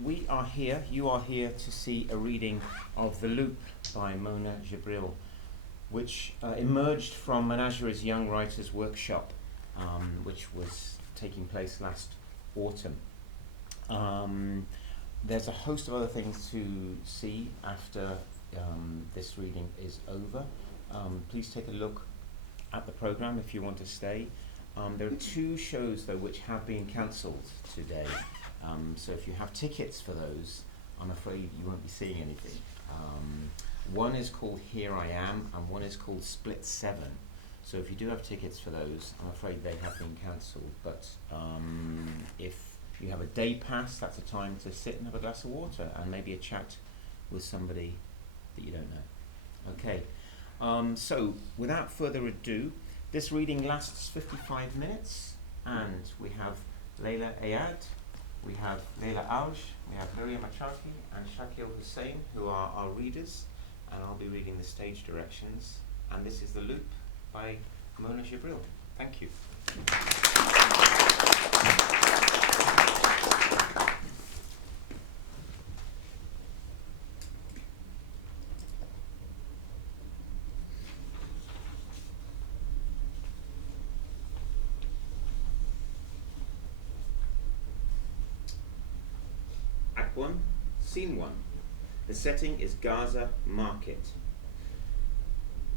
you are here to see a reading of The Loop by Mona Jebril, which emerged from Menagerie's Young Writers Workshop, which was taking place last autumn. There's a host of other things to see after this reading is over. Please take a look at the programme if you want to stay. There are 2 shows though which have been cancelled today, so if you have tickets for those, I'm afraid you won't be seeing anything. One is called Here I Am and one is called Split 7, so if you do have tickets for those, I'm afraid they have been cancelled, but if you have a day pass, that's a time to sit and have a glass of water and maybe a chat with somebody that you don't know. Okay, so without further ado, this reading lasts 55 minutes, and we have Leila Ayad, we have Laila Alj, we have Myriam Acharki and Shakil Hussain, who are our readers, and I'll be reading the stage directions, and this is The Loop by Mona Jebril. Thank you. Act 1, Scene 1. The setting is Gaza Market.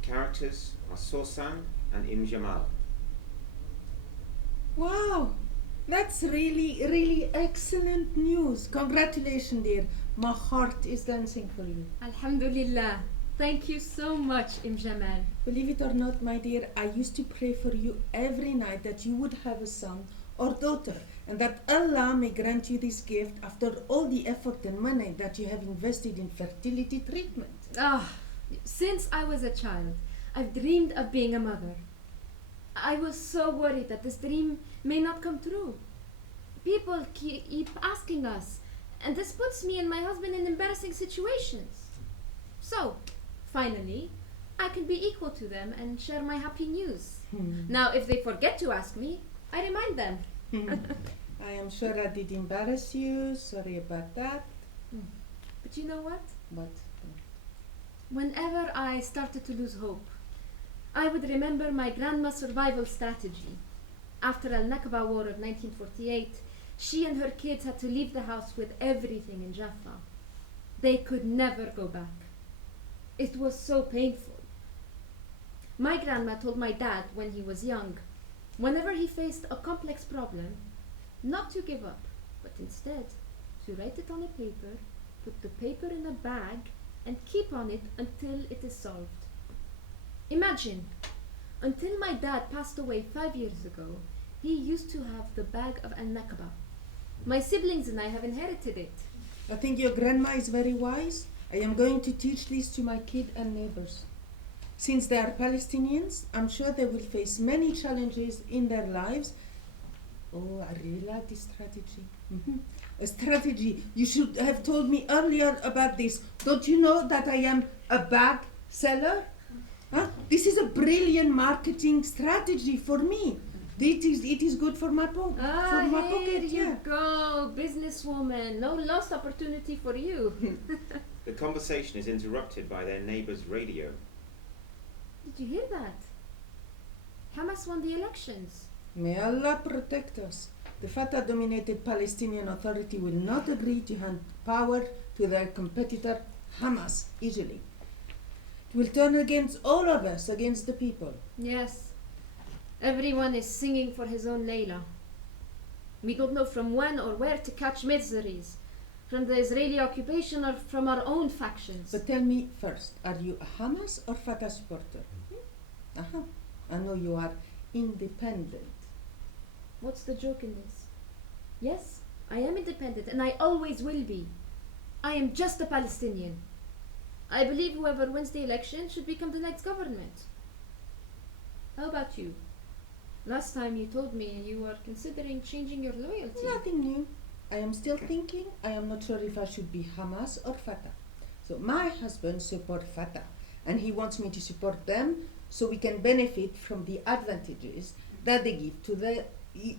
Characters are Sawsan and Jamal. Wow, that's really excellent news. Congratulations, dear. My heart is dancing for you. Alhamdulillah. Thank you so much, Jamal. Believe it or not, my dear, I used to pray for you every night that you would have a son or daughter, and that Allah may grant you this gift after all the effort and money that you have invested in fertility treatment. Since I was a child, I've dreamed of being a mother. I was so worried that this dream may not come true. People keep asking us, and this puts me and my husband in embarrassing situations. So, finally, I can be equal to them and share my happy news. Now, if they forget to ask me, I remind them. I am sure I did embarrass you. Sorry about that. But you know what? What? Whenever I started to lose hope, I would remember my grandma's survival strategy. After Al-Nakba War of 1948, she and her kids had to leave the house with everything in Jaffa. They could never go back. It was so painful. My grandma told my dad when he was young, whenever he faced a complex problem, not to give up, but instead to write it on a paper, put the paper in a bag, and keep on it until it is solved. Imagine, until my dad passed away 5 years ago, he used to have the bag of Al-Nakba. My siblings and I have inherited it. I think your grandma is very wise. I am going to teach this to my kid and neighbors. Since they are Palestinians, I'm sure they will face many challenges in their lives. Oh, I really like this strategy. A strategy. You should have told me earlier about this. Don't you know that I am a bag seller? Huh? This is a brilliant marketing strategy for me. It is good for my pocket. Here you go, businesswoman. No lost opportunity for you. The conversation is interrupted by their neighbour's radio. Did you hear that? Hamas won the elections. May Allah protect us. The Fatah-dominated Palestinian Authority will not agree to hand power to their competitor Hamas easily. It will turn against all of us, against the people. Yes. Everyone is singing for his own Leila. We don't know from when or where to catch mercenaries, from the Israeli occupation or from our own factions. But tell me first, are you a Hamas or Fatah supporter? I know you are independent. What's the joke in this? Yes, I am independent and I always will be. I am just a Palestinian. I believe whoever wins the election should become the next government. How about you? Last time you told me you were considering changing your loyalty. Nothing new. I am still thinking. I am not sure if I should be Hamas or Fatah. So my husband supports Fatah and he wants me to support them so we can benefit from the advantages that they give to the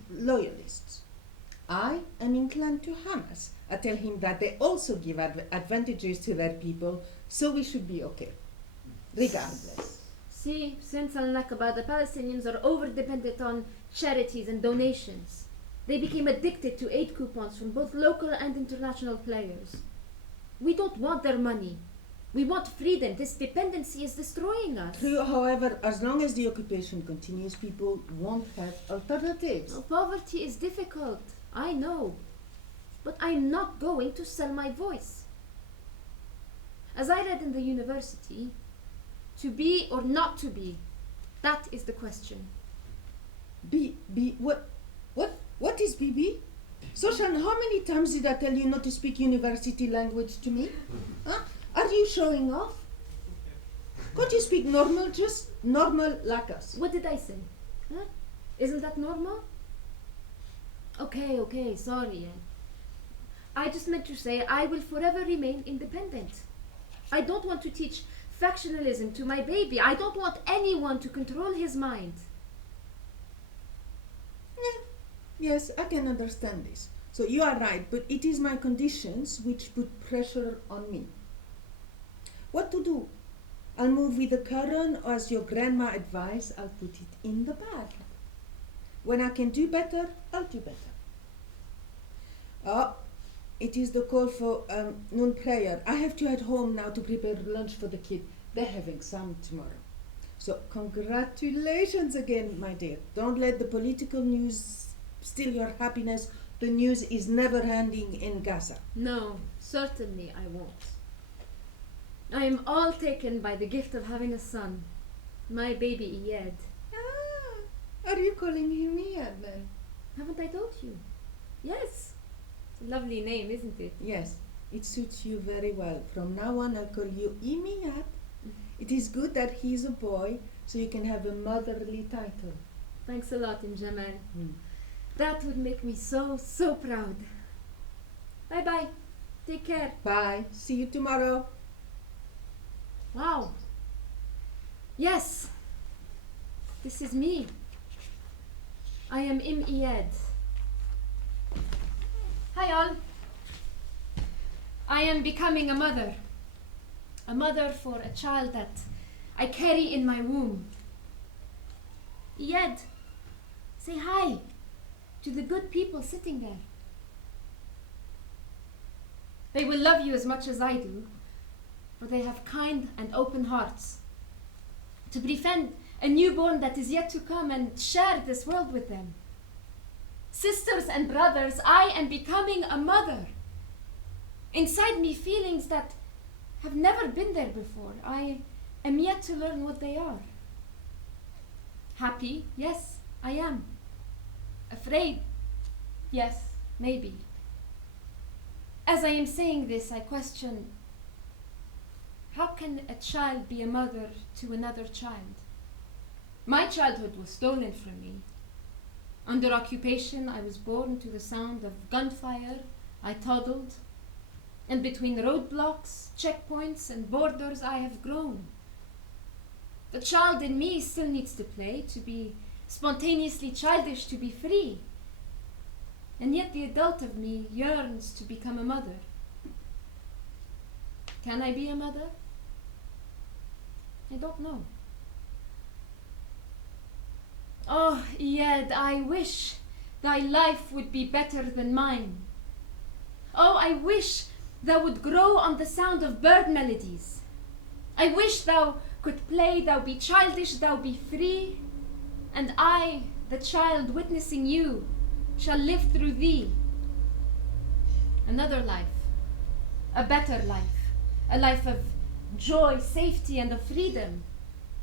loyalists. I am inclined to Hamas. I tell him that they also give advantages to their people, so we should be okay, regardless. See, since Al-Nakba, the Palestinians are over-dependent on charities and donations. They became addicted to aid coupons from both local and international players. We don't want their money. We want freedom. This dependency is destroying us. True, however, as long as the occupation continues, people won't have alternatives. Oh, poverty is difficult, I know. But I'm not going to sell my voice. As I read in the university, to be or not to be, that is the question. What is BB? Sawsan, how many times did I tell you not to speak university language to me? Huh? Are you showing off? Can't you speak normal, just normal like us? What did I say? Huh? Isn't that normal? Okay, sorry. I just meant to say I will forever remain independent. I don't want to teach factionalism to my baby. I don't want anyone to control his mind. Yes, I can understand this. So you are right, but it is my conditions which put pressure on me. What to do? I'll move with the current, or as your grandma advised, I'll put it in the bag. When I can do better, I'll do better. Oh, it is the call for noon prayer. I have to head home now to prepare lunch for the kid. They're having some tomorrow. So congratulations again, my dear. Don't let the political news steal your happiness. The news is never ending in Gaza. No, certainly I won't. I am all taken by the gift of having a son, my baby Eyad. Ah, are you calling him Eyad then? Haven't I told you? Yes. It's a lovely name, isn't it? Yes, it suits you very well. From now on, I'll call you Eyad. It is good that he's a boy, so you can have a motherly title. Thanks a lot, Jamal. That would make me so proud. Bye-bye. Take care. Bye. See you tomorrow. Wow. Yes. This is me. I am Eyad. Hi all. I am becoming a mother. A mother for a child that I carry in my womb. Eyad, say hi to the good people sitting there. They will love you as much as I do, for they have kind and open hearts to befriend a newborn that is yet to come and share this world with them. Sisters and brothers, I am becoming a mother. Inside me, feelings that have never been there before. I am yet to learn what they are. Happy? Yes, I am. Afraid? Yes, maybe. As I am saying this, I question, how can a child be a mother to another child? My childhood was stolen from me. Under occupation, I was born to the sound of gunfire. I toddled. And between roadblocks, checkpoints, and borders, I have grown. The child in me still needs to play, to be spontaneously childish, to be free. And yet the adult of me yearns to become a mother. Can I be a mother? I don't know. Oh, Eyad, I wish thy life would be better than mine. Oh, I wish thou would grow on the sound of bird melodies. I wish thou could play, thou be childish, thou be free, and I, the child witnessing you, shall live through thee. Another life, a better life, a life of joy, safety, and of freedom,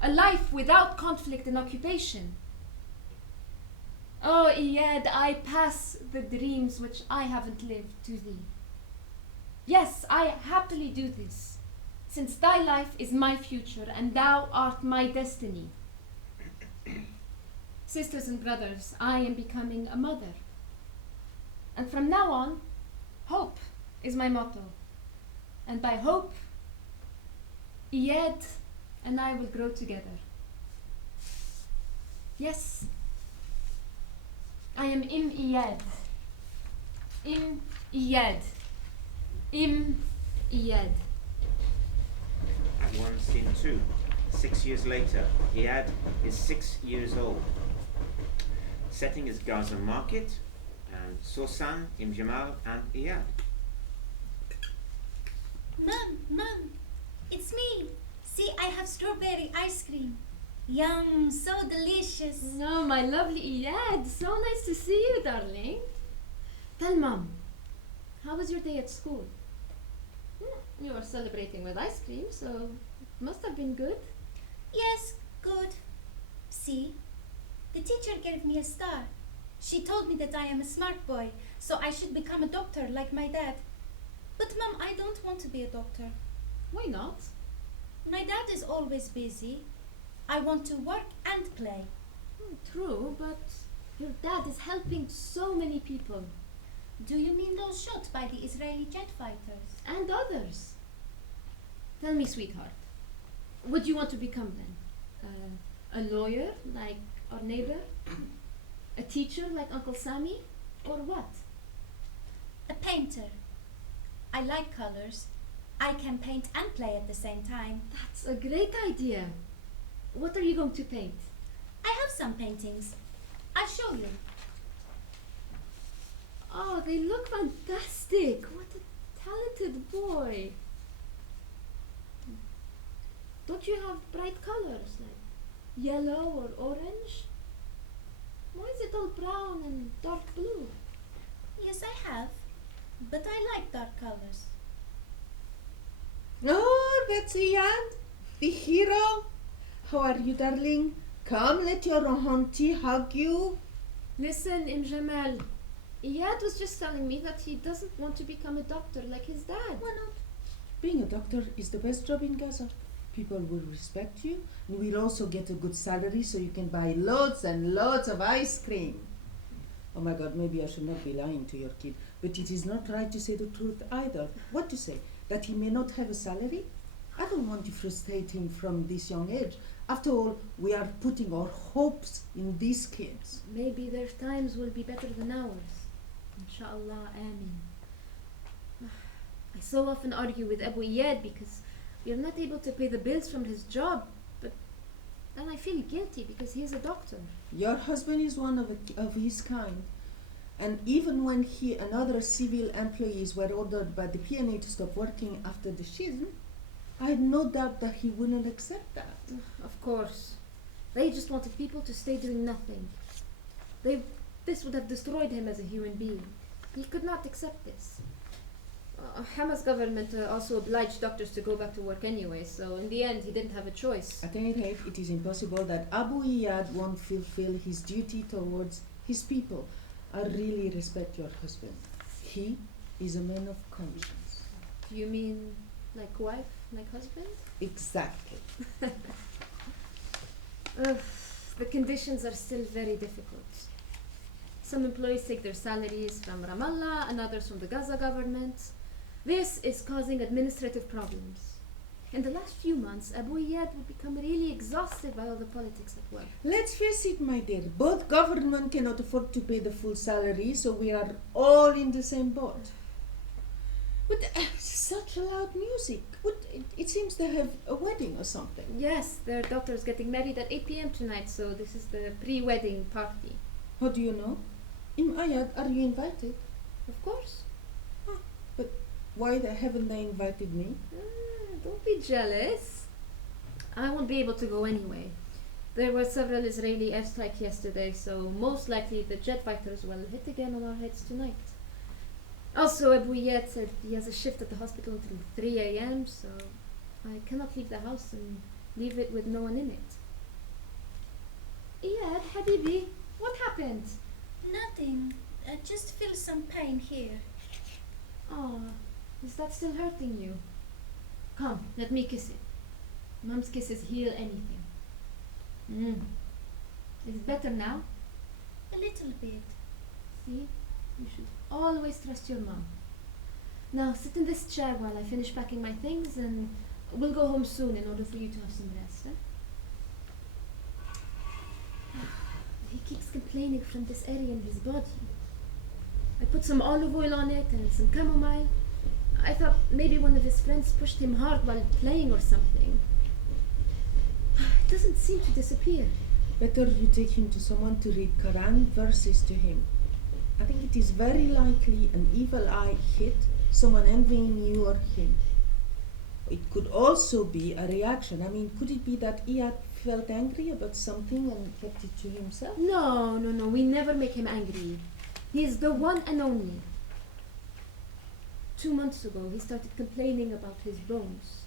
a life without conflict and occupation. Oh, Eyad, I pass the dreams which I haven't lived to thee. Yes, I happily do this, since thy life is my future and thou art my destiny. Sisters and brothers, I am becoming a mother. And from now on, hope is my motto. And by hope, Eyad and I will grow together. Yes, I am Eyad. Eyad. Eyad. And one scene 2. 6 years later, Eyad is 6 years old. Setting is Gaza market, and Sawsan, Jamal, and Eyad. Mom, it's me. See, I have strawberry ice cream. Yum, so delicious. No, my lovely Eyad. So nice to see you, darling. Tell Mom, how was your day at school? You were celebrating with ice cream, so it must have been good. Yes, good. See, the teacher gave me a star. She told me that I am a smart boy, so I should become a doctor like my dad. But Mom, I don't want to be a doctor. Why not? My dad is always busy. I want to work and play. True, but your dad is helping so many people. Do you mean those shot by the Israeli jet fighters? And others. Tell me, sweetheart, what do you want to become then? A lawyer, like our neighbor? A teacher, like Uncle Sammy? Or what? A painter. I like colors. I can paint and play at the same time. That's a great idea. What are you going to paint? I have some paintings. I'll show you. Oh, they look fantastic. What a talented boy. Don't you have bright colors, like yellow or orange? Why is it all brown and dark blue? Yes, I have. But I like dark colors. Oh, that's Eyad, the hero. How are you, darling? Come, let your auntie hug you. Listen, Jamal. Eyad was just telling me that he doesn't want to become a doctor like his dad. Why not? Being a doctor is the best job in Gaza. People will respect you, and we'll also get a good salary so you can buy loads and loads of ice cream. Oh my God, maybe I should not be lying to your kid, but it is not right to say the truth either. What to say? That he may not have a salary? I don't want to frustrate him from this young age. After all, we are putting our hopes in these kids. Maybe their times will be better than ours. Inshallah, Ameen. I so often argue with Abu Eyad because we are not able to pay the bills from his job, but then I feel guilty because he is a doctor. Your husband is one of his kind. And even when he and other civil employees were ordered by the PNA to stop working after the season, I had no doubt that he wouldn't accept that. Of course. They just wanted people to stay doing nothing. This would have destroyed him as a human being. He could not accept this. Hamas government also obliged doctors to go back to work anyway, so in the end he didn't have a choice. At any rate, it is impossible that Abu Eyad won't fulfill his duty towards his people. I really respect your husband. He is a man of conscience. Do you mean like wife, like husband? Exactly. The conditions are still very difficult. Some employees take their salaries from Ramallah and others from the Gaza government. This is causing administrative problems. In the last few months, Abu Eyad would become really exhausted by all the politics at work. Let's face it, my dear. Both government cannot afford to pay the full salary, so we are all in the same boat. But such loud music. It seems they have a wedding or something. Yes, their daughter is getting married at 8 p.m. tonight, so this is the pre-wedding party. How do you know? Eyad, are you invited? Of course. But why haven't they invited me? Don't be jealous. I won't be able to go anyway. There were several Israeli airstrikes yesterday, so most likely the jet fighters will hit again on our heads tonight. Also, Abu Eyad said he has a shift at the hospital until 3 a.m., so I cannot leave the house and leave it with no one in it. Eyad, Habibi, what happened? Nothing. I just feel some pain here. Oh, is that still hurting you? Come, let me kiss it. Mom's kisses heal anything. Is it better now? A little bit. See? You should always trust your mom. Now, sit in this chair while I finish packing my things and we'll go home soon in order for you to have some rest. He keeps complaining from this area in his body. I put some olive oil on it and some chamomile. I thought maybe one of his friends pushed him hard while playing or something. It doesn't seem to disappear. Better you take him to someone to read Quran verses to him. I think it is very likely an evil eye hit someone envying you or him. It could also be a reaction. I mean, could it be that Eyad felt angry about something and kept it to himself? No, we never make him angry. He is the one and only. 2 months ago, he started complaining about his bones.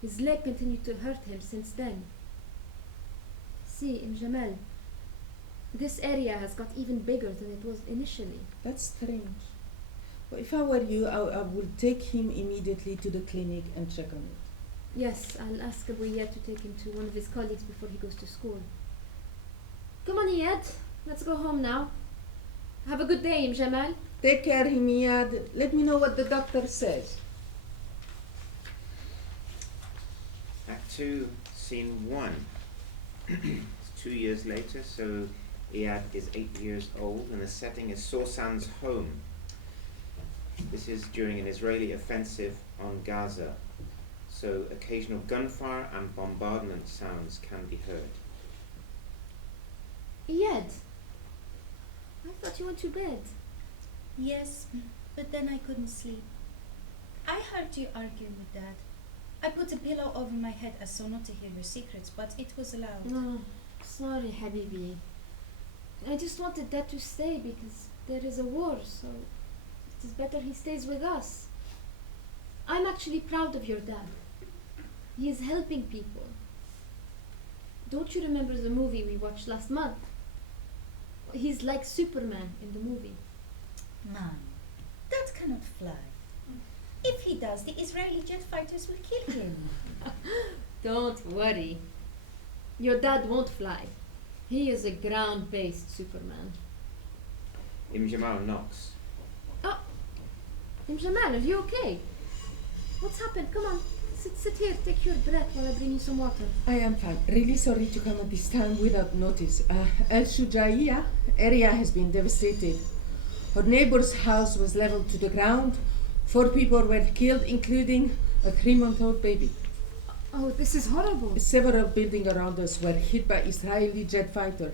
His leg continued to hurt him since then. See, Jamal, this area has got even bigger than it was initially. That's strange. Well, if I were you, I would take him immediately to the clinic and check on it. Yes, I'll ask Abu Eyad to take him to one of his colleagues before he goes to school. Come on, Eyad. Let's go home now. Have a good day, Jamal. Take care, Eyad. Let me know what the doctor says. Act 2, Scene 1. It's 2 years later, so Eyad is 8 years old, and the setting is Sawsan's home. This is during an Israeli offensive on Gaza, so occasional gunfire and bombardment sounds can be heard. Eyad, I thought you went to bed. Yes, but then I couldn't sleep. I heard you arguing with Dad. I put a pillow over my head so not to hear your secrets, but it was loud. No, sorry, Habibi. I just wanted Dad to stay because there is a war, so it is better he stays with us. I'm actually proud of your dad. He is helping people. Don't you remember the movie we watched last month? He's like Superman in the movie. Mom, that cannot fly. If he does, the Israeli jet fighters will kill him. Don't worry. Your dad won't fly. He is a ground-based Superman. Jamal knocks. Oh, Jamal, are you okay? What's happened? Come on, sit here, take your breath while I bring you some water. I am fine. Really sorry to come at this time without notice. El Shujaiya area has been devastated. Her neighbor's house was leveled to the ground. 4 people were killed, including a 3-month-old baby. Oh, this is horrible. Several buildings around us were hit by Israeli jet fighter.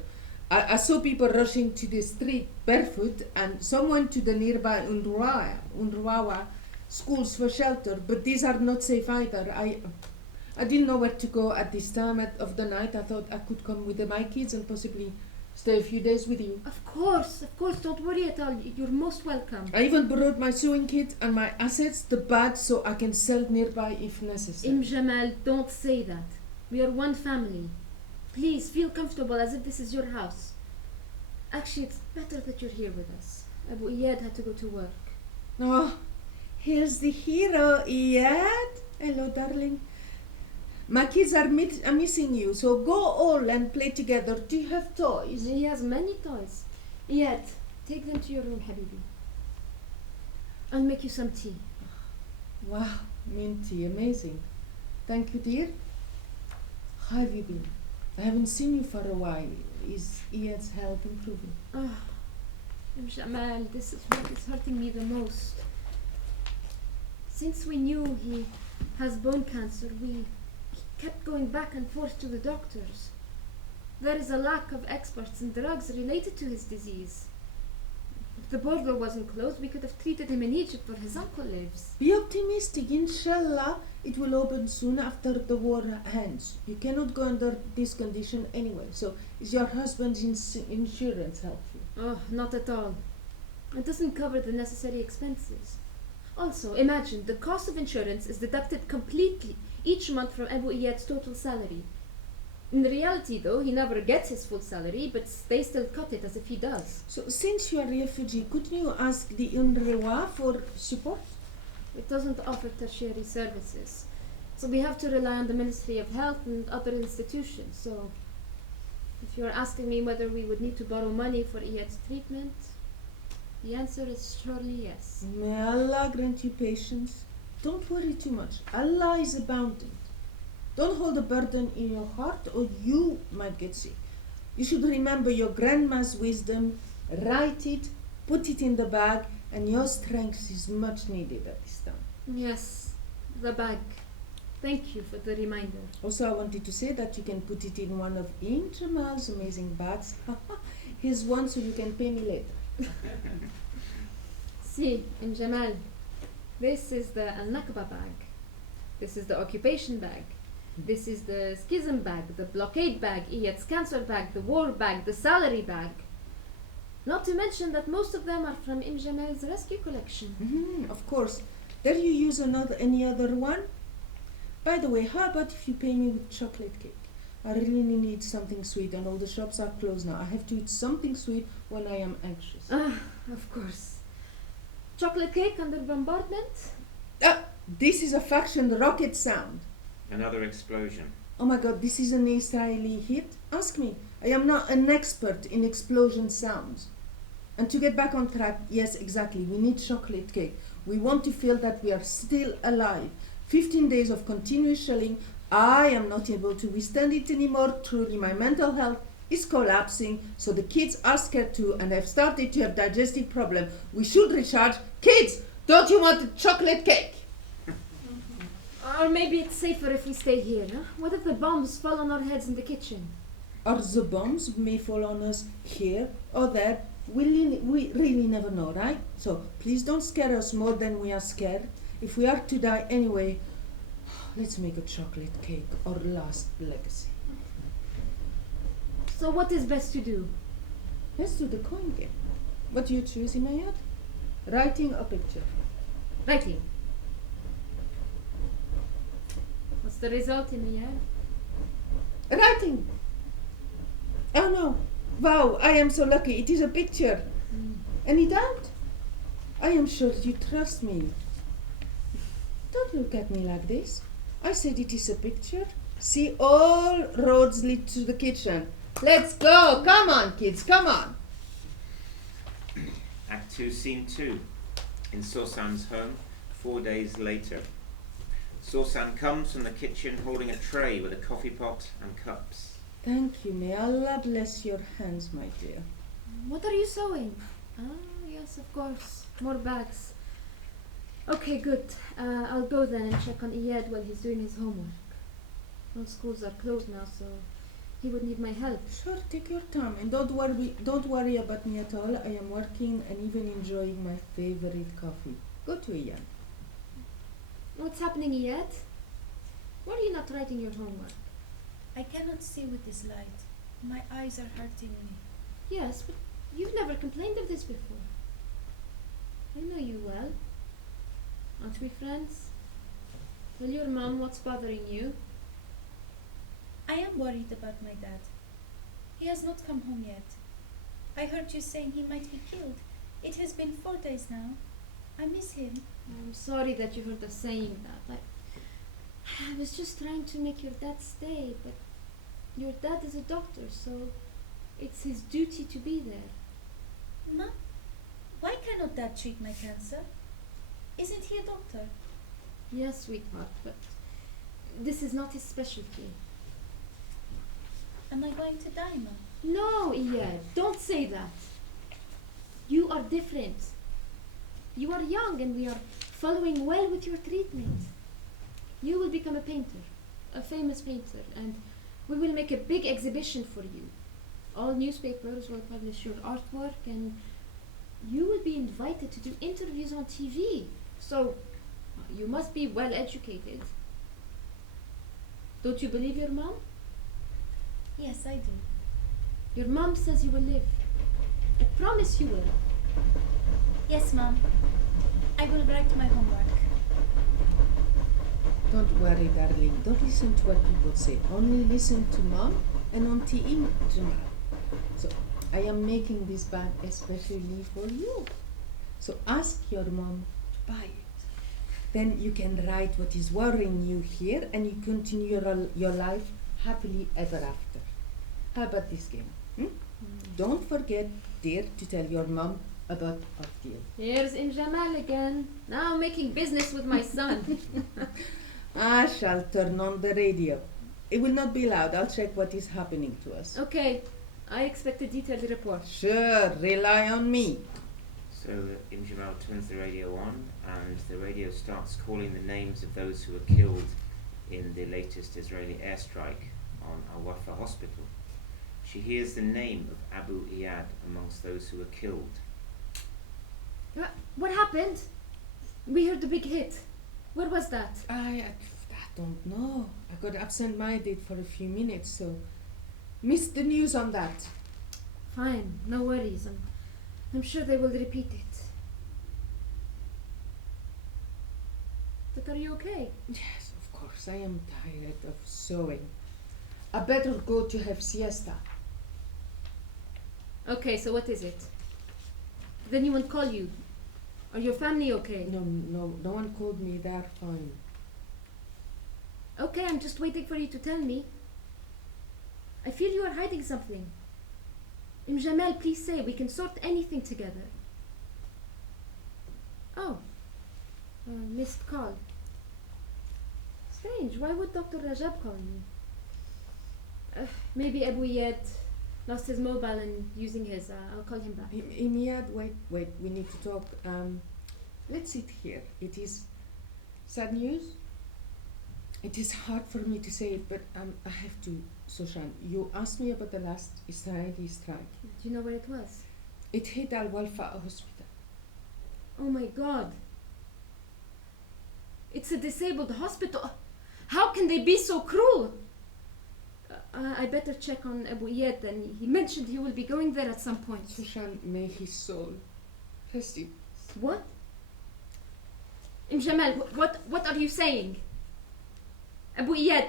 I saw people rushing to the street barefoot, and some went to the nearby Unruwa schools for shelter, but these are not safe either. I didn't know where to go at this time of the night. I thought I could come with my kids and possibly stay a few days with you. Of course, don't worry at all. You're most welcome. I even borrowed my sewing kit and my assets, the bag, so I can sell nearby if necessary. Jamal, don't say that. We are one family. Please feel comfortable as if this is your house. Actually, it's better that you're here with us. Abu Eyad had to go to work. Oh, here's the hero, Eyad. Hello, darling. My kids are missing you, so go all and play together. Do you have toys? He has many toys. Eyad, take them to your room, Habibi. I'll make you some tea. Wow, minty, amazing. Thank you, dear. How have you been? I haven't seen you for a while. Is Eyad's health improving? Oh, Jamal, this is what is hurting me the most. Since we knew he has bone cancer, we kept going back and forth to the doctors. There is a lack of experts in drugs related to his disease. If the border wasn't closed, we could have treated him in Egypt where his uncle lives. Be optimistic. Inshallah, it will open soon after the war ends. You cannot go under this condition anyway. So, is your husband's insurance helpful? Oh, not at all. It doesn't cover the necessary expenses. Also, imagine the cost of insurance is deducted completely each month from Abu Eyad's total salary. In reality, though, he never gets his full salary, but they still cut it as if he does. So, since you are a refugee, couldn't you ask the UNRWA for support? It doesn't offer tertiary services, so we have to rely on the Ministry of Health and other institutions. So, if you're asking me whether we would need to borrow money for Eyad's treatment, the answer is surely yes. May Allah grant you patience. Don't worry too much. Allah is abundant. Don't hold a burden in your heart or you might get sick. You should remember your grandma's wisdom, write it, put it in the bag, and your strength is much needed at this time. Yes, the bag. Thank you for the reminder. Also, I wanted to say that you can put it in one of Jamal's amazing bags. Here's one so you can pay me later. See, Jamal, this is the Al-Nakba bag. This is the occupation bag. This is the schism bag, the blockade bag, Eyad's cancer bag, the war bag, the salary bag. Not to mention that most of them are from Jamal's rescue collection. Of course. Dare you use any other one? By the way, how about if you pay me with chocolate cake? I really need something sweet, and all the shops are closed now. I have to eat something sweet when I am anxious. Of course. Chocolate cake under bombardment? This is a faction rocket sound. Another explosion. Oh my god, this is an Israeli hit? Ask me. I am not an expert in explosion sounds. And to get back on track, yes, exactly, we need chocolate cake. We want to feel that we are still alive. 15 days of continuous shelling. I am not able to withstand it anymore. Truly, my mental health is collapsing. So the kids are scared too, and have started to have digestive problem. We should recharge. Kids, don't you want a chocolate cake? Or maybe it's safer if we stay here, huh? What if the bombs fall on our heads in the kitchen? Or the bombs may fall on us here or there. We really never know, right? So please don't scare us more than we are scared. If we are to die anyway, let's make a chocolate cake, our last legacy. So what is best to do? Let's do the coin game. What do you choose, Eyad? Writing or picture? Writing. What's the result in the year? Writing! Oh no! Wow, I am so lucky. It is a picture. Any doubt? I am sure you trust me. Don't look at me like this. I said it is a picture. See, all roads lead to the kitchen. Let's go! Come on, kids, come on! Act 2, Scene 2. In Sawsan's home, 4 days later. Sawsan comes from the kitchen holding a tray with a coffee pot and cups. Thank you. May Allah bless your hands, my dear. What are you sewing? Yes, of course. More bags. Okay, good. I'll go then and check on Eyad while he's doing his homework. All schools are closed now, so he would need my help. Sure, take your time, and don't worry about me at all. I am working and even enjoying my favorite coffee. Go to Eyad. What's happening, Eyad? Why are you not writing your homework? I cannot see with this light. My eyes are hurting me. Yes, but you've never complained of this before. I know you well. Aren't we friends? Tell your mom what's bothering you. I am worried about my dad. He has not come home yet. I heard you saying he might be killed. It has been 4 days now. I miss him. I'm sorry that you heard us saying that. I was just trying to make your dad stay, but your dad is a doctor, so it's his duty to be there. Mom, why cannot Dad treat my cancer? Isn't he a doctor? Yes, sweetheart, but this is not his specialty. Am I going to die, Mom? No, Eyad, don't say that. You are different. You are young and we are following well with your treatment. You will become a painter, a famous painter, and we will make a big exhibition for you. All newspapers will publish your artwork and you will be invited to do interviews on TV. So, you must be well educated. Don't you believe your mom? Yes, I do. Your mom says you will live. I promise you will. Yes, Mom. I will write my homework. Don't worry, darling. Don't listen to what people say. Only listen to Mom and Auntie Jamal. So, I am making this bag especially for you. So, ask your mom to buy it. Then you can write what is worrying you here and you continue your life happily ever after. How about this game? Don't forget, dear, to tell your mom about our deal. Here's Jamal again. Now making business with my son. I shall turn on the radio. It will not be loud. I'll check what is happening to us. Okay, I expect a detailed report. Sure, rely on me. So Jamal turns the radio on, and the radio starts calling the names of those who were killed in the latest Israeli airstrike on Al-Wafa hospital. She hears the name of Abu Eyad amongst those who were killed. What happened? We heard the big hit. Where was that? I don't know. I got absent-minded for a few minutes, so missed the news on that. Fine, no worries. I'm sure they will repeat it. But are you okay? Yes, of course. I am tired of sewing. I better go to have siesta. Okay, so what is it? Did anyone call you? Are your family okay? No one called me. They're fine. Okay, I'm just waiting for you to tell me. I feel you are hiding something. Jamal, please say, we can sort anything together. Oh, missed call. Strange, why would Dr. Rajab call me? Maybe Abu Eyad lost his mobile and using his. I'll call him back. Eyad, wait, we need to talk. Let's sit here. It is sad news. It is hard for me to say it, but I have to. Sawsan, you asked me about the last Israeli strike. Do you know where it was? It hit Al-Wafa hospital. Oh my God. It's a disabled hospital. How can they be so cruel? I better check on Abu Eyad then. He mentioned he will be going there at some point. Sawsan, may his soul rest in peace. What? Jamal, what are you saying? Abu Eyad.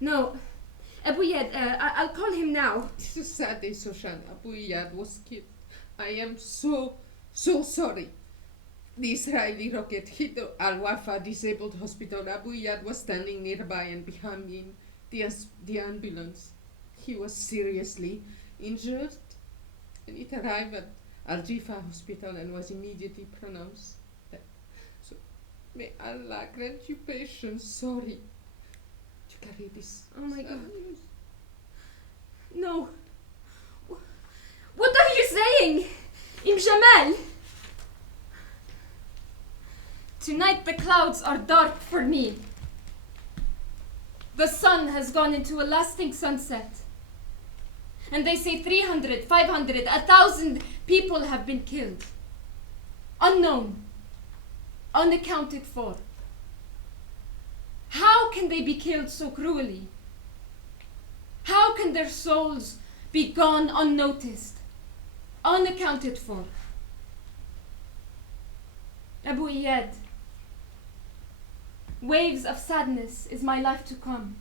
No. Abu Eyad, I'll call him now. It's a sad day, Sawsan. Abu Eyad was killed. I am so sorry. The Israeli rocket hit the Al-Wafa disabled hospital. Abu Eyad was standing nearby and behind me in the ambulance. He was seriously injured, and it arrived at Al-Jifa hospital and was immediately pronounced dead. So may Allah grant you patience. Sorry to carry this. Oh my God. news. No. What are you saying? Jamal? Tonight the clouds are dark for me. The sun has gone into a lasting sunset. And they say 300, 500, 1,000 people have been killed. Unknown. Unaccounted for. How can they be killed so cruelly? How can their souls be gone unnoticed, unaccounted for? Abu Eyad, waves of sadness is my life to come.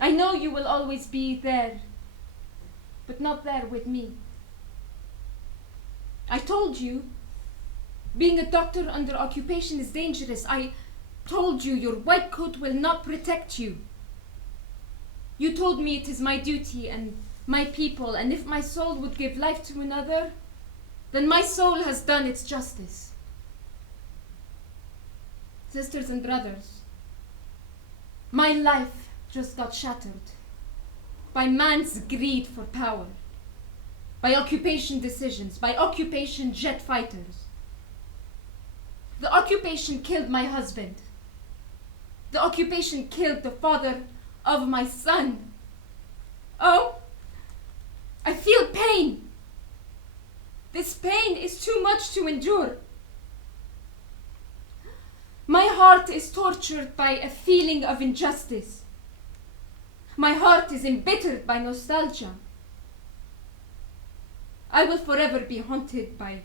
I know you will always be there, but not there with me. I told you, being a doctor under occupation is dangerous. I told you your white coat will not protect you. You told me it is my duty and my people, and if my soul would give life to another, then my soul has done its justice. Sisters and brothers, my life just got shattered by man's greed for power, by occupation decisions, by occupation jet fighters. The occupation killed my husband. The occupation killed the father of my son. Oh, I feel pain. This pain is too much to endure. My heart is tortured by a feeling of injustice. My heart is embittered by nostalgia. I will forever be haunted by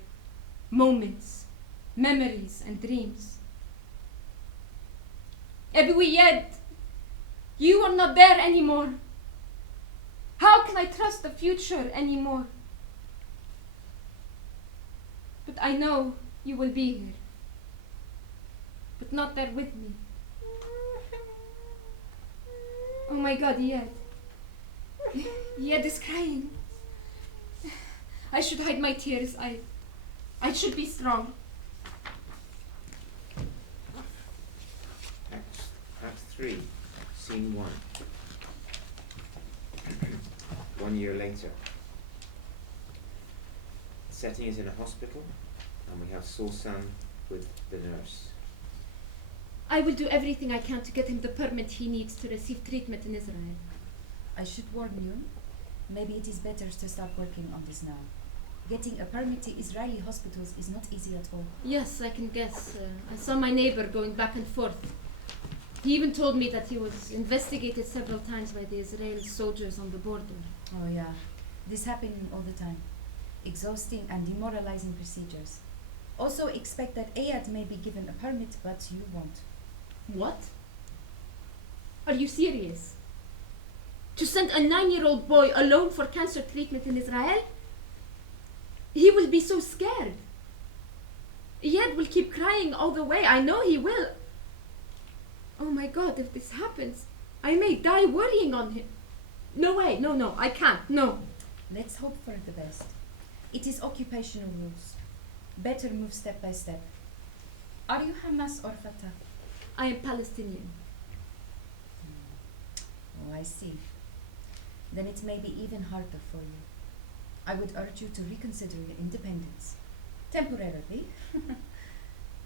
moments, memories, and dreams. Abu Eyad, you are not there anymore. How can I trust the future anymore? But I know you will be here, but not there with me. Oh my God, Eyad. Eyad is crying. I should hide my tears. I should be strong. Act 3, Scene 1. 1 year later. setting is in a hospital, and we have Sawsan with the nurse. I will do everything I can to get him the permit he needs to receive treatment in Israel. I should warn you, maybe it is better to start working on this now. Getting a permit to Israeli hospitals is not easy at all. Yes, I can guess. I saw my neighbor going back and forth. He even told me that he was investigated several times by the Israeli soldiers on the border. Oh yeah, this happening all the time. Exhausting and demoralizing procedures. Also expect that Eyad may be given a permit, but you won't. What? Are you serious? To send a 9-year-old boy alone for cancer treatment in Israel? He will be so scared. Eyad will keep crying all the way. I know he will. Oh my God, if this happens, I may die worrying on him. No way, no, I can't, no. Let's hope for the best. It is occupational rules. Better move step by step. Are you Hamas or Fatah? I am Palestinian. Oh, I see. Then it may be even harder for you. I would urge you to reconsider your independence. Temporarily.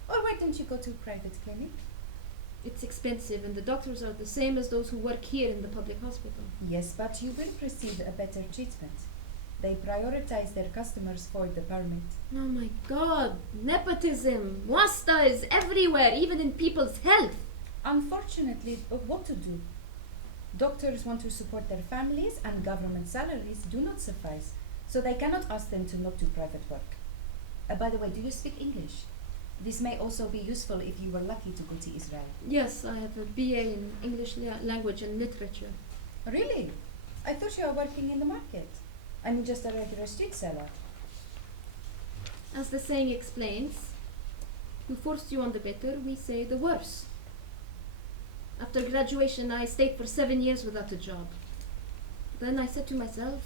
Or why don't you go to a private clinic? It's expensive and the doctors are the same as those who work here in the public hospital. Yes, but you will receive a better treatment. They prioritize their customers for the permit. Oh my God, nepotism, wasta is everywhere, even in people's health. Unfortunately, what to do? Doctors want to support their families and government salaries do not suffice, so they cannot ask them to not do private work. By the way, do you speak English? This may also be useful if you were lucky to go to Israel. Yes, I have a BA in English language and literature. Really? I thought you were working in the market. I mean, just a regular street seller. As the saying explains, who forced you on the better, we say the worse. After graduation, I stayed for 7 years without a job. Then I said to myself,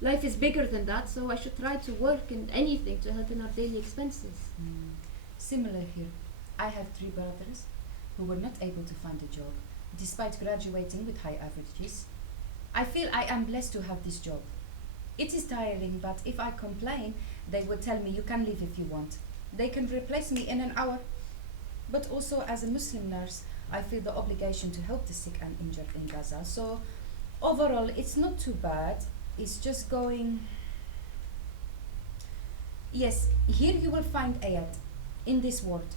life is bigger than that, so I should try to work in anything to help in our daily expenses. Similar here. I have 3 brothers who were not able to find a job, despite graduating with high averages. I feel I am blessed to have this job. It is tiring, but if I complain, they will tell me you can leave if you want. They can replace me in an hour. But also as a Muslim nurse, I feel the obligation to help the sick and injured in Gaza. So overall, it's not too bad. It's just going... Yes, here you will find Eyad, in this ward.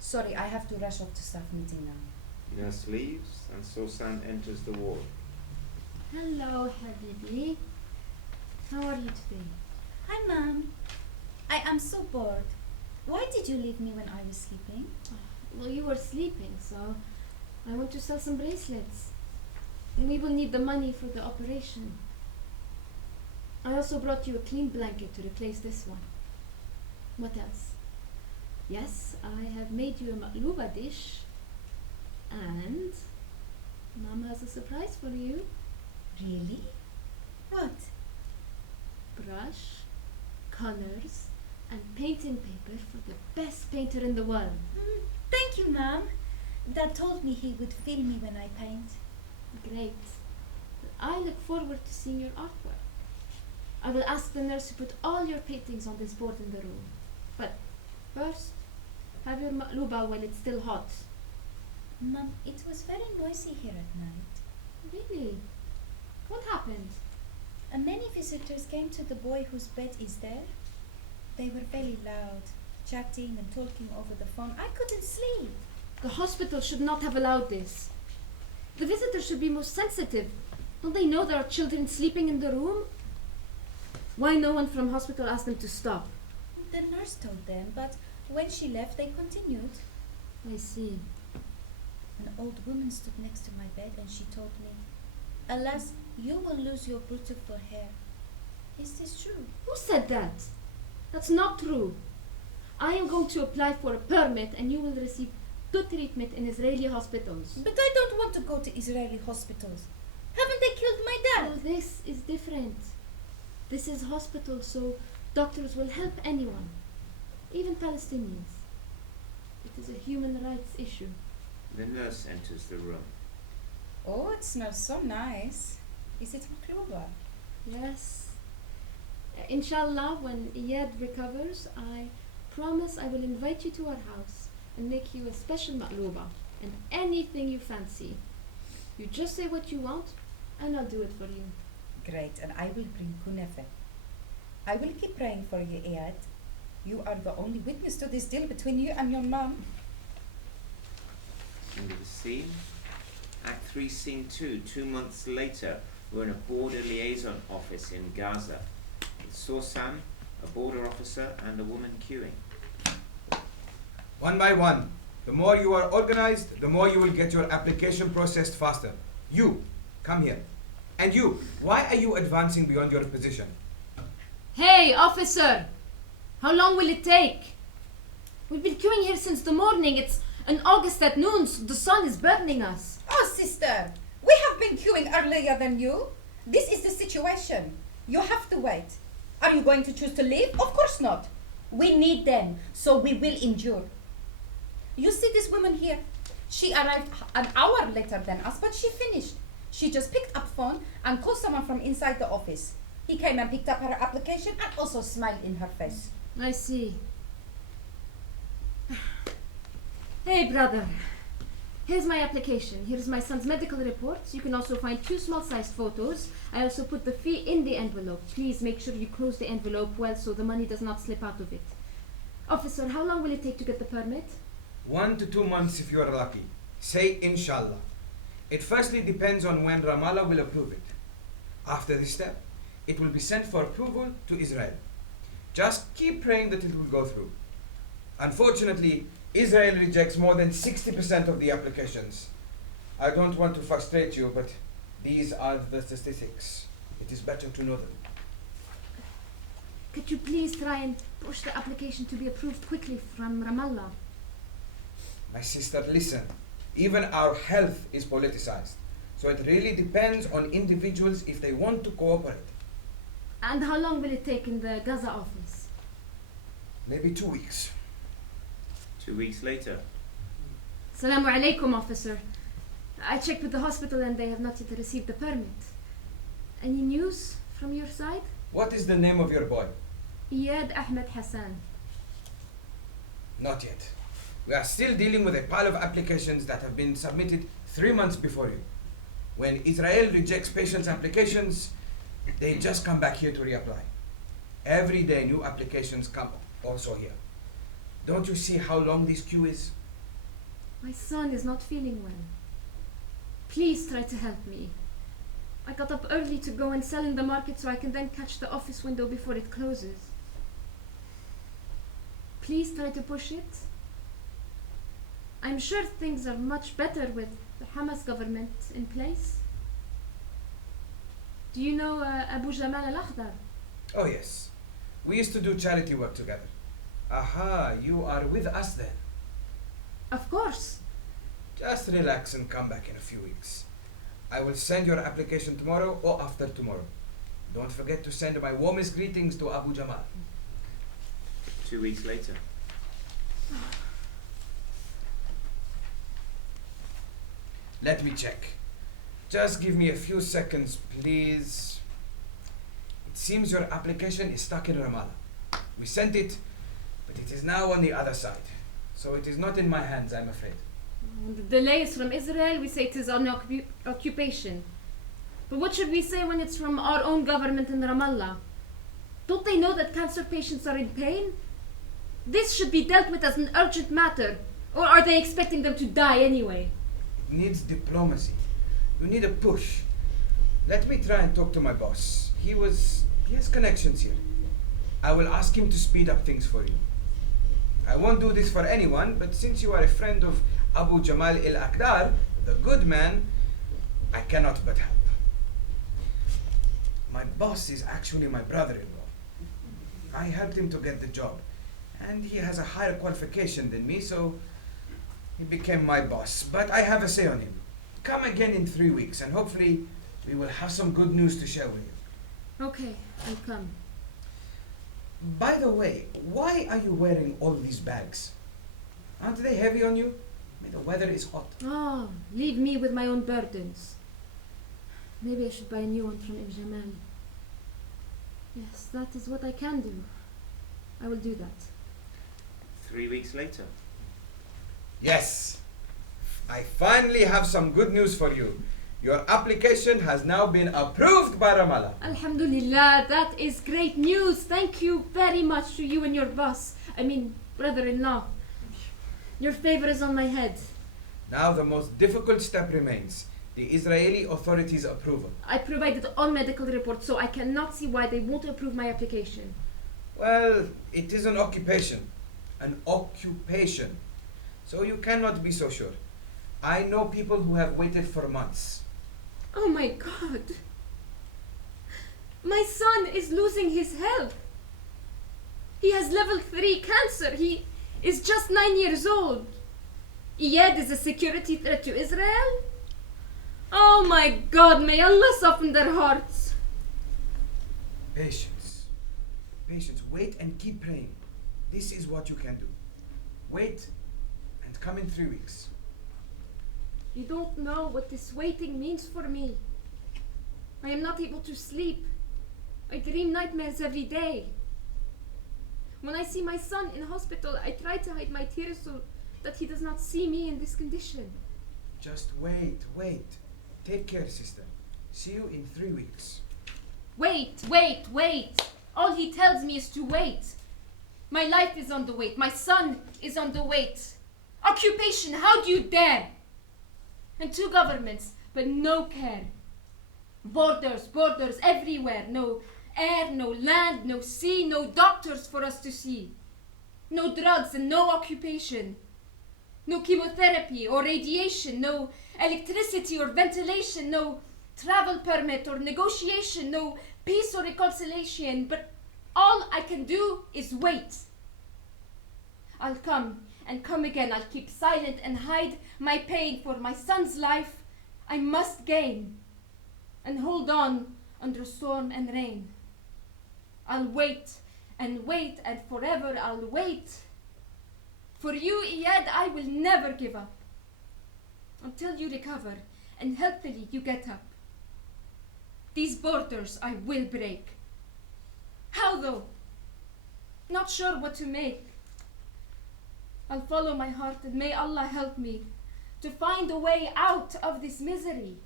Sorry, I have to rush off to staff meeting now. Nurse leaves and Sawsan enters the ward. Hello, Habibi. How are you today? Hi, Mom. I am so bored. Why did you leave me when I was sleeping? Well, you were sleeping, so I want to sell some bracelets. And we will need the money for the operation. I also brought you a clean blanket to replace this one. What else? Yes, I have made you a maqluba dish. And Mom has a surprise for you. Really? What? Brush, colors, and painting paper for the best painter in the world. Thank you, Mom. Dad told me he would fill me when I paint. Great. I look forward to seeing your artwork. I will ask the nurse to put all your paintings on this board in the room. But first, have your maqluba while it's still hot. Mom, it was very noisy here at night. Really? What happened? Many visitors came to the boy whose bed is there. They were very loud, chatting and talking over the phone. I couldn't sleep. The hospital should not have allowed this. The visitors should be more sensitive. Don't they know there are children sleeping in the room? Why no one from hospital asked them to stop? The nurse told them, but when she left, they continued. I see. An old woman stood next to my bed and she told me, "Alas, you will lose your beautiful hair." Is this true? Who said that? That's not true. I am going to apply for a permit and you will receive good treatment in Israeli hospitals. But I don't want to go to Israeli hospitals. Haven't they killed my Oh, dad? this is different. This is hospital, so doctors will help anyone, even Palestinians. It is a human rights issue. The nurse enters the room. Oh, it smells so nice. Is it maqluba? Yes. Inshallah, when Eyad recovers, I promise I will invite you to our house and make you a special maqluba and anything you fancy. You just say what you want and I'll do it for you. Great, and I will bring kunefe. I will keep praying for you, Eyad. You are the only witness to this deal between you and your mom. End of the scene. Act 3, Scene 2. 2 months later, we're in a border liaison office in Gaza. With Sawsan, a border officer, and a woman queuing. One by one. The more you are organized, the more you will get your application processed faster. You, come here. And you, why are you advancing beyond your position? Hey, officer! How long will it take? We've been queuing here since the morning. It's in August at noon, so the sun is burning us. Oh, sister, we have been queuing earlier than you. This is the situation. You have to wait. Are you going to choose to leave? Of course not. We need them, so we will endure. You see this woman here? She arrived an hour later than us, but she finished. She just picked up phone and called someone from inside the office. He came and picked up her application and also smiled in her face. I see. Hey, brother. Here's my application. Here's my son's medical reports. You can also find 2 small-sized photos. I also put the fee in the envelope. Please make sure you close the envelope well so the money does not slip out of it. Officer, how long will it take to get the permit? 1 to 2 months if you are lucky. Say inshallah. It firstly depends on when Ramallah will approve it. After this step, it will be sent for approval to Israel. Just keep praying that it will go through. Unfortunately, Israel rejects more than 60% of the applications. I don't want to frustrate you, but these are the statistics. It is better to know them. Could you please try and push the application to be approved quickly from Ramallah? My sister, listen. Even our health is politicized. So it really depends on individuals if they want to cooperate. And how long will it take in the Gaza office? Maybe 2 weeks. 2 weeks later. Assalamu alaikum, officer. I checked with the hospital and they have not yet received the permit. Any news from your side? What is the name of your boy? Eyad Ahmed Hassan. Not yet. We are still dealing with a pile of applications that have been submitted 3 months before you. When Israel rejects patients' applications, they just come back here to reapply. Every day new applications come also here. Don't you see how long this queue is? My son is not feeling well. Please try to help me. I got up early to go and sell in the market so I can then catch the office window before it closes. Please try to push it. I'm sure things are much better with the Hamas government in place. Do you know Abu Jamal al-Akhdar? Oh yes. We used to do charity work together. Aha, you are with us then. Of course. Just relax and come back in a few weeks. I will send your application tomorrow or after tomorrow. Don't forget to send my warmest greetings to Abu Jamal. 2 weeks later. Let me check. Just give me a few seconds, please. It seems your application is stuck in Ramallah. We sent it, but it is now on the other side. So it is not in my hands, I'm afraid. When the delay is from Israel, we say it is on occupation. But what should we say when it's from our own government in Ramallah? Don't they know that cancer patients are in pain? This should be dealt with as an urgent matter. Or are they expecting them to die anyway? It needs diplomacy. You need a push. Let me try and talk to my boss. He has connections here. I will ask him to speed up things for you. I won't do this for anyone, but since you are a friend of Abu Jamal al-Akhdar, the good man, I cannot but help. My boss is actually my brother-in-law. I helped him to get the job, and he has a higher qualification than me, so he became my boss. But I have a say on him. Come again in 3 weeks, and hopefully we will have some good news to share with you. Okay, I'll come. By the way, why are you wearing all these bags? Aren't they heavy on you? I mean, the weather is hot. Oh, leave me with my own burdens. Maybe I should buy a new one from Jamal. Yes, that is what I can do. I will do that. 3 weeks later. Yes, I finally have some good news for you. Your application has now been approved by Ramallah. Alhamdulillah, that is great news. Thank you very much to you and your boss. Brother-in-law. Your favor is on my head. Now the most difficult step remains, the Israeli authorities' approval. I provided all medical reports, so I cannot see why they won't approve my application. Well, it is an occupation. An occupation. So you cannot be so sure. I know people who have waited for months. Oh my God. My son is losing his health. He has level 3 cancer. He is just 9 years old. Eyad is a security threat to Israel. Oh my God, may Allah soften their hearts. Patience. Patience. Wait and keep praying. This is what you can do. Wait and come in 3 weeks. You don't know what this waiting means for me. I am not able to sleep. I dream nightmares every day. When I see my son in hospital, I try to hide my tears so that he does not see me in this condition. Just wait. Take care, sister. See you in 3 weeks. Wait. All he tells me is to wait. My life is on the wait. My son is on the wait. Occupation, how do you dare? And 2 governments, but no care. Borders everywhere. No air, no land, no sea, no doctors for us to see. No drugs and no occupation. No chemotherapy or radiation, no electricity or ventilation, no travel permit or negotiation, no peace or reconciliation. But all I can do is wait. I'll come and come again. I'll keep silent and hide my pain for my son's life. I must gain and hold on under storm and rain. I'll wait and forever I'll wait. For you, Eyad, I will never give up until you recover and healthily you get up. These borders I will break. How though? Not sure what to make. I'll follow my heart and may Allah help me to find a way out of this misery.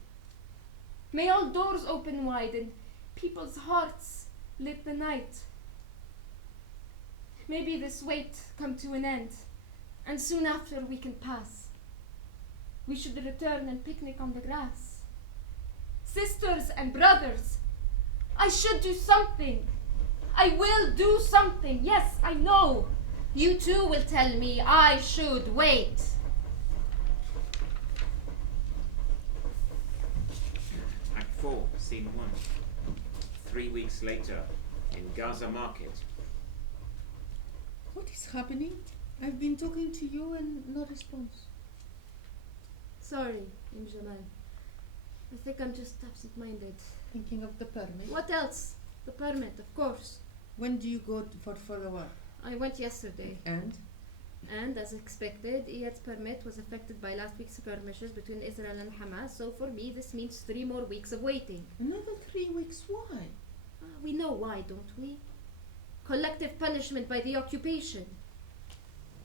May all doors open wide and people's hearts lit the night. Maybe this wait come to an end, and soon after we can pass. We should return and picnic on the grass. Sisters and brothers, I should do something. I will do something. Yes, I know. You too will tell me I should wait. Act 4, Scene 1. 3 weeks later, in Gaza market. What is happening? I've been talking to you and no response. Sorry, Jamal. I think I'm just absent-minded. Thinking of the permit. What else? The permit, of course. When do you go for follow-up? I went yesterday. And? And as expected, Eyad's permit was affected by last week's skirmishes between Israel and Hamas, so for me this means 3 more weeks of waiting. Another 3 weeks? Why? We know why, don't we? Collective punishment by the occupation.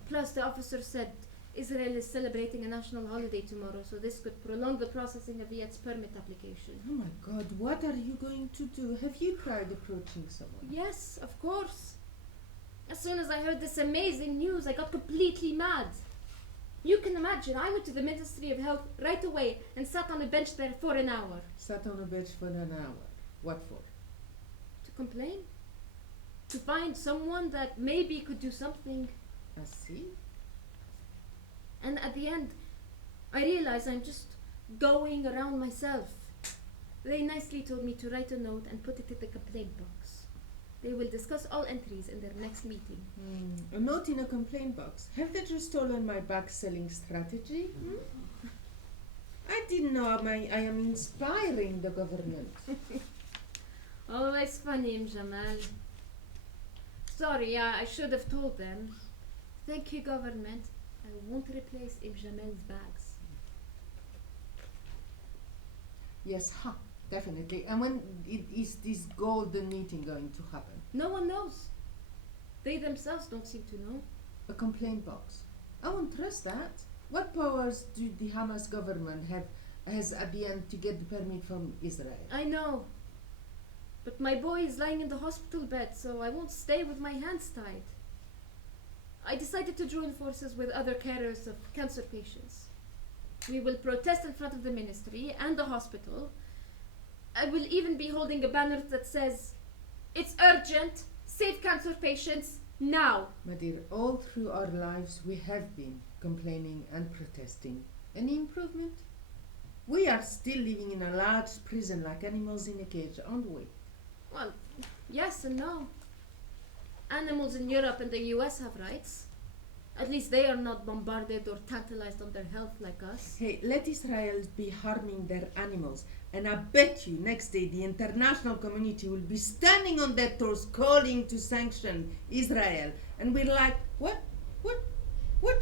Plus, the officer said Israel is celebrating a national holiday tomorrow, so this could prolong the processing of Eyad's permit application. Oh my God, what are you going to do? Have you tried approaching someone? Yes, of course. As soon as I heard this amazing news, I got completely mad. You can imagine, I went to the Ministry of Health right away and sat on a bench there for an hour. Sat on a bench for an hour. What for? To complain? To find someone that maybe could do something. I see. And at the end, I realized I'm just going around myself. They nicely told me to write a note and put it in the complaint box. They will discuss all entries in their next meeting. A note in a complaint box. Have they just stolen my back-selling strategy? I didn't know I am inspiring the government. Always funny, Jamal. Sorry, I should have told them. Thank you, government. I won't replace Jamal's bags. Yes, Definitely. And when is this golden meeting going to happen? No one knows. They themselves don't seem to know. A complaint box. I won't trust that. What powers do the Hamas government has at the end to get the permit from Israel? I know. But my boy is lying in the hospital bed, so I won't stay with my hands tied. I decided to join forces with other carers of cancer patients. We will protest in front of the ministry and the hospital. I will even be holding a banner that says, "It's urgent! Save cancer patients now!" My dear, all through our lives we have been complaining and protesting. Any improvement? We are still living in a large prison like animals in a cage, aren't we? Well, yes and no. Animals in Europe and the US have rights. At least they are not bombarded or tantalized on their health like us. Hey, let Israel be harming their animals, and I bet you next day the international community will be standing on their toes calling to sanction Israel. And we're like, what?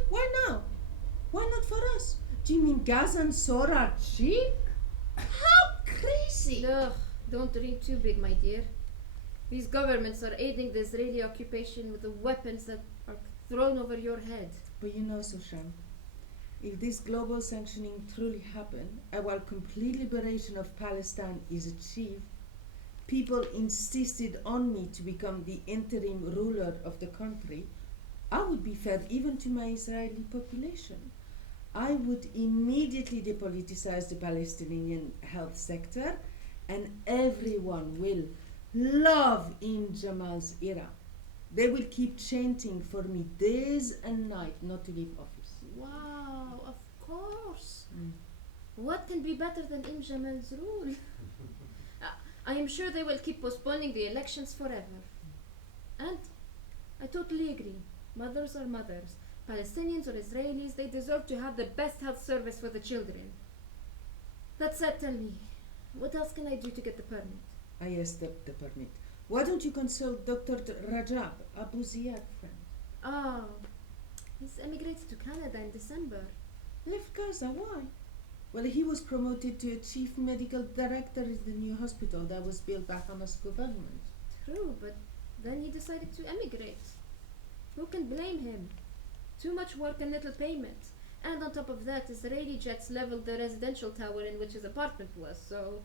Why now? Why not for us? Do you mean Gaza and Sora are cheap? How crazy! Ugh, don't dream too big, my dear. These governments are aiding the Israeli occupation with the weapons that are thrown over your head. But you know, Sawsan, if this global sanctioning truly happened, and while complete liberation of Palestine is achieved, people insisted on me to become the interim ruler of the country, I would be fair even to my Israeli population. I would immediately depoliticize the Palestinian health sector, and everyone will love in Jamal's era. They will keep chanting for me days and night not to leave office. Wow, of course. What can be better than Jamal's rule? I am sure they will keep postponing the elections forever. And I totally agree. Mothers are mothers. Palestinians or Israelis, they deserve to have the best health service for the children. That said, tell me, what else can I do to get the permit? Yes, the permit. Why don't you consult Dr. Rajab, Abu Ziyad friend? Oh, he's emigrated to Canada in December. Left Gaza, why? Well, he was promoted to a chief medical director in the new hospital that was built by Hamas government. True, but then he decided to emigrate. Who can blame him? Too much work and little payment. And on top of that, Israeli jets leveled the residential tower in which his apartment was, so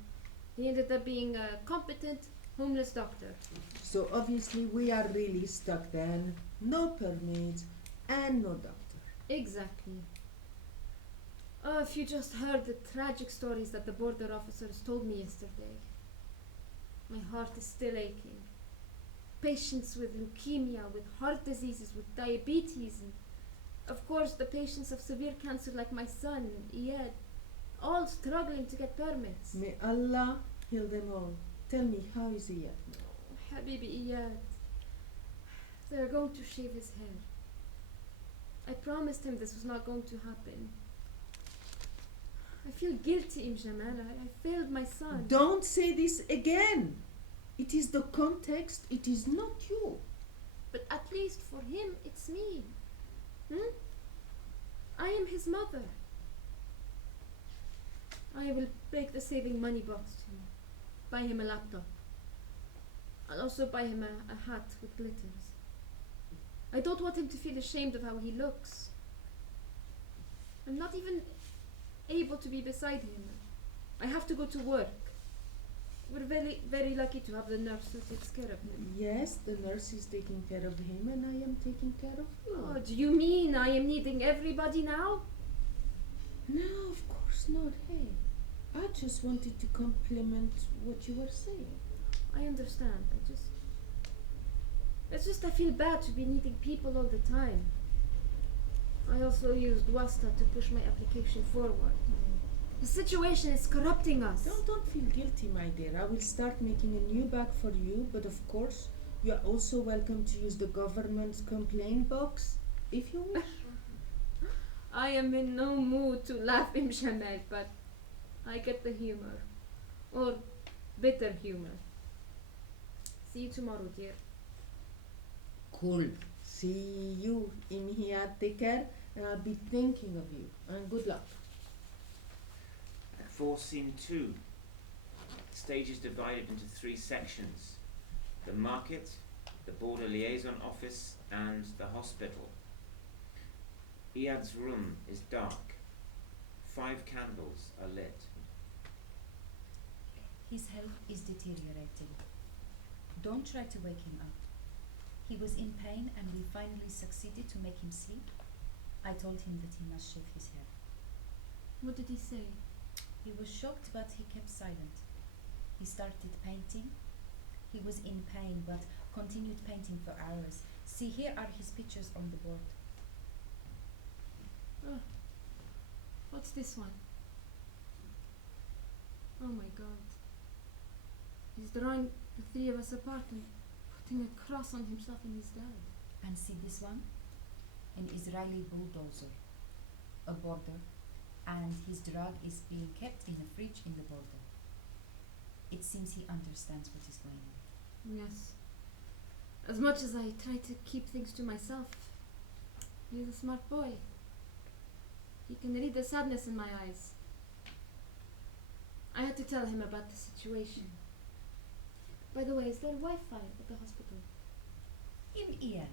he ended up being a competent, homeless doctor. So obviously we are really stuck then. No permit and no doctor. Exactly. Oh, if you just heard the tragic stories that the border officers told me yesterday. My heart is still aching. Patients with leukemia, with heart diseases, with diabetes, and of course the patients of severe cancer like my son, Eyad, all struggling to get permits. May Allah heal them all. Tell me, how is he yet now? Habibi Eyad. They're going to shave his hair. I promised him this was not going to happen. I feel guilty, Jamal. I failed my son. Don't say this again. It is the context, it is not you. But at least for him, it's me. I am his mother. I will break the saving money box to him. Buy him a laptop. I'll also buy him a hat with glitters. I don't want him to feel ashamed of how he looks. I'm not even able to be beside him. I have to go to work. We're very, very lucky to have the nurse who takes care of him. Yes, the nurse is taking care of him and I am taking care of you. Oh, do you mean I am needing everybody now? No, of course not. Hey, I just wanted to compliment what you were saying. I understand. It's just I feel bad to be needing people all the time. I also used Wasta to push my application forward. The situation is corrupting us. Don't feel guilty, my dear. I will start making a new bag for you, but of course, you are also welcome to use the government's complaint box, if you wish. I am in no mood to laugh in Jamal, but I get the humor. Or bitter humor. See you tomorrow, dear. Cool. See you in here. Take care, and I'll be thinking of you. And good luck. For scene 2, The stage is divided into 3 sections: the market, the border liaison office, and the hospital. Eyad's room is dark. 5 candles are lit. His health is deteriorating. Don't try to wake him up. He was in pain and we finally succeeded to make him sleep. I told him that he must shave his hair. What did he say? He was shocked, but he kept silent. He started painting. He was in pain, but continued painting for hours. See, here are his pictures on the board. Oh. What's this one? Oh my God. He's drawing the 3 of us apart and putting a cross on himself and his dad. And see this one? An Israeli bulldozer, a border, and his drug is being kept in a fridge in the border. It seems he understands what is going on. Yes. As much as I try to keep things to myself, he's a smart boy. He can read the sadness in my eyes. I had to tell him about the situation. By the way, is there Wi-Fi at the hospital? Eyad,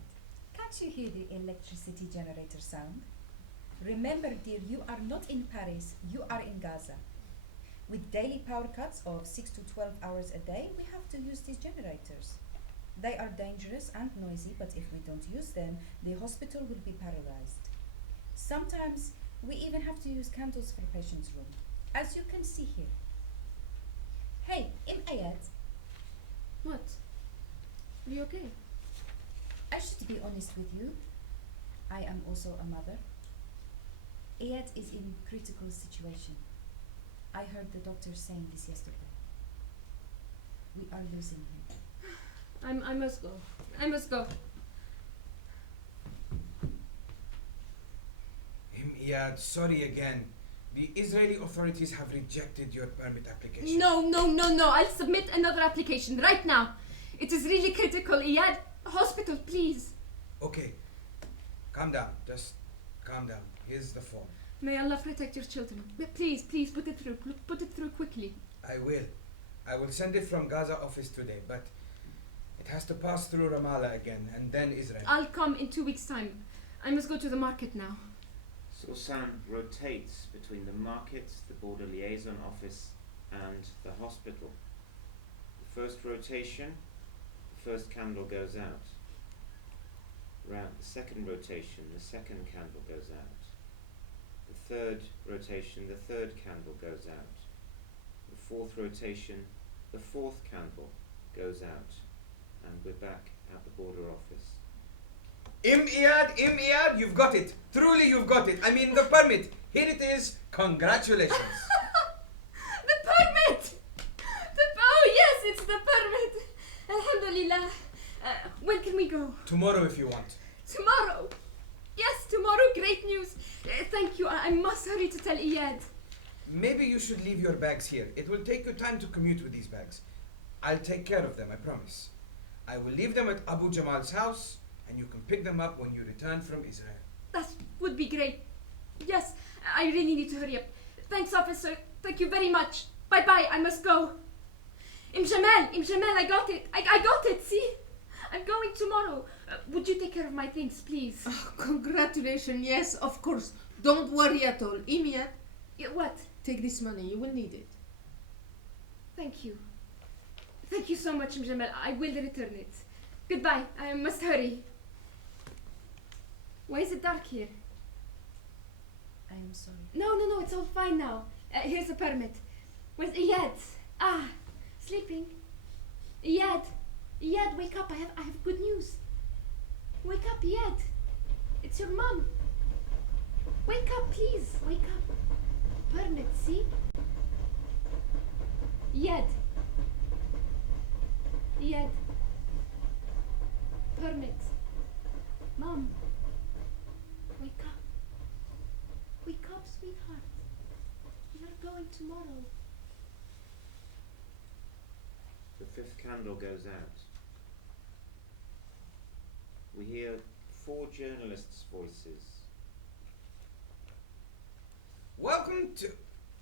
can't you hear the electricity generator sound? Remember, dear, you are not in Paris, you are in Gaza. With daily power cuts of 6 to 12 hours a day, we have to use these generators. They are dangerous and noisy, but if we don't use them, the hospital will be paralyzed. Sometimes we even have to use candles for patients' room, as you can see here. Hey, Eyad. What? Are you okay? I should be honest with you. I am also a mother. Eyad is in critical situation. I heard the doctor saying this yesterday. We are losing him. I must go. I must go. Eyad, sorry again. The Israeli authorities have rejected your permit application. No. I'll submit another application right now. It is really critical. Eyad, hospital, please. Okay. Calm down. Just calm down. Here's the form. May Allah protect your children. But please, put it through. Put it through quickly. I will. I will send it from Gaza office today, but it has to pass through Ramallah again, and then Israel. I'll come in 2 weeks' time. I must go to the market now. Sawsan rotates between the market, the border liaison office, and the hospital. The first rotation, the first candle goes out. Round the second rotation, the second candle goes out. The third rotation, the third candle goes out. The fourth rotation, the fourth candle goes out. And we're back at the border office. Eyad, you've got it. Truly, you've got it. I mean, the permit. Here it is. Congratulations. The permit! Oh yes, it's the permit! Alhamdulillah. When can we go? Tomorrow, if you want. Tomorrow! Yes, tomorrow, great news. Thank you, I must hurry to tell Eyad. Maybe you should leave your bags here. It will take you time to commute with these bags. I'll take care of them, I promise. I will leave them at Abu Jamal's house, and you can pick them up when you return from Israel. That would be great. Yes, I really need to hurry up. Thanks, officer. Thank you very much. Bye-bye, I must go. Jamal, I got it. I got it, see? I'm going tomorrow. Would you take care of my things, please? Oh, congratulations, yes, of course. Don't worry at all. Eyad, What? take this money, you will need it. Thank you. Thank you so much, Jamal. I will return it. Goodbye. I must hurry. Why is it dark here? I am sorry. No, it's all fine now. Here's a permit. Where's Eyad? Sleeping. Eyad, wake up. I have good news. Wake up, Eyad. It's your mom. Wake up, please. Wake up. Permit, see? Eyad. Permit. Mom. Wake up. Wake up, sweetheart. You're going tomorrow. The fifth candle goes out. We hear 4 journalists' voices. Welcome to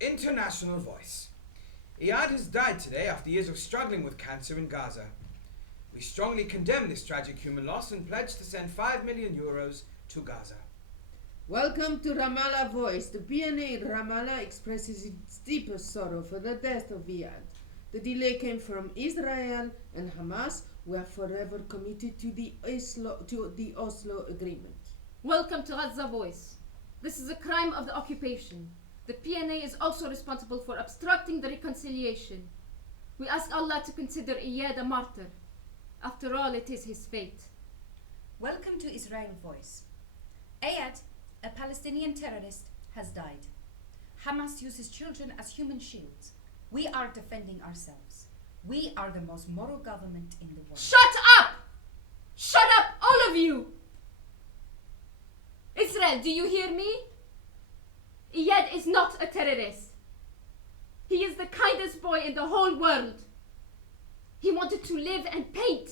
International Voice. Eyad has died today after years of struggling with cancer in Gaza. We strongly condemn this tragic human loss and pledge to send 5 million euros to Gaza. Welcome to Ramallah Voice. The PNA in Ramallah expresses its deepest sorrow for the death of Eyad. The delay came from Israel and Hamas. We are forever committed to the Oslo Agreement. Welcome to Gaza Voice. This is a crime of the occupation. The PNA is also responsible for obstructing the reconciliation. We ask Allah to consider Eyad a martyr. After all, it is his fate. Welcome to Israel Voice. Eyad, a Palestinian terrorist, has died. Hamas uses children as human shields. We are defending ourselves. We are the most moral government in the world. Shut up! Shut up, all of you! Israel, do you hear me? Eyad is not a terrorist. He is the kindest boy in the whole world. He wanted to live and paint.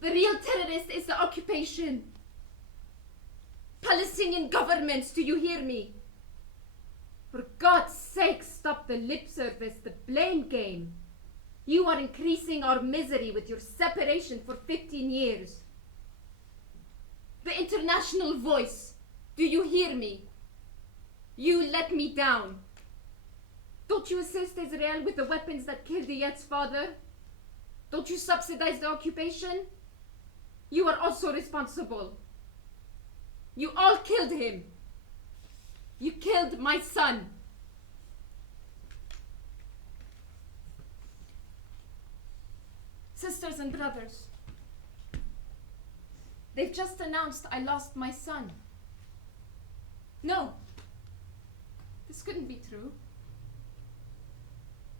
The real terrorist is the occupation. Palestinian governments, do you hear me? For God's sake, stop the lip service, the blame game. You are increasing our misery with your separation for 15 years. The international voice, do you hear me? You let me down. Don't you assist Israel with the weapons that killed Eyad's father? Don't you subsidize the occupation? You are also responsible. You all killed him. You killed my son. Sisters and brothers, they've just announced I lost my son. No, this couldn't be true.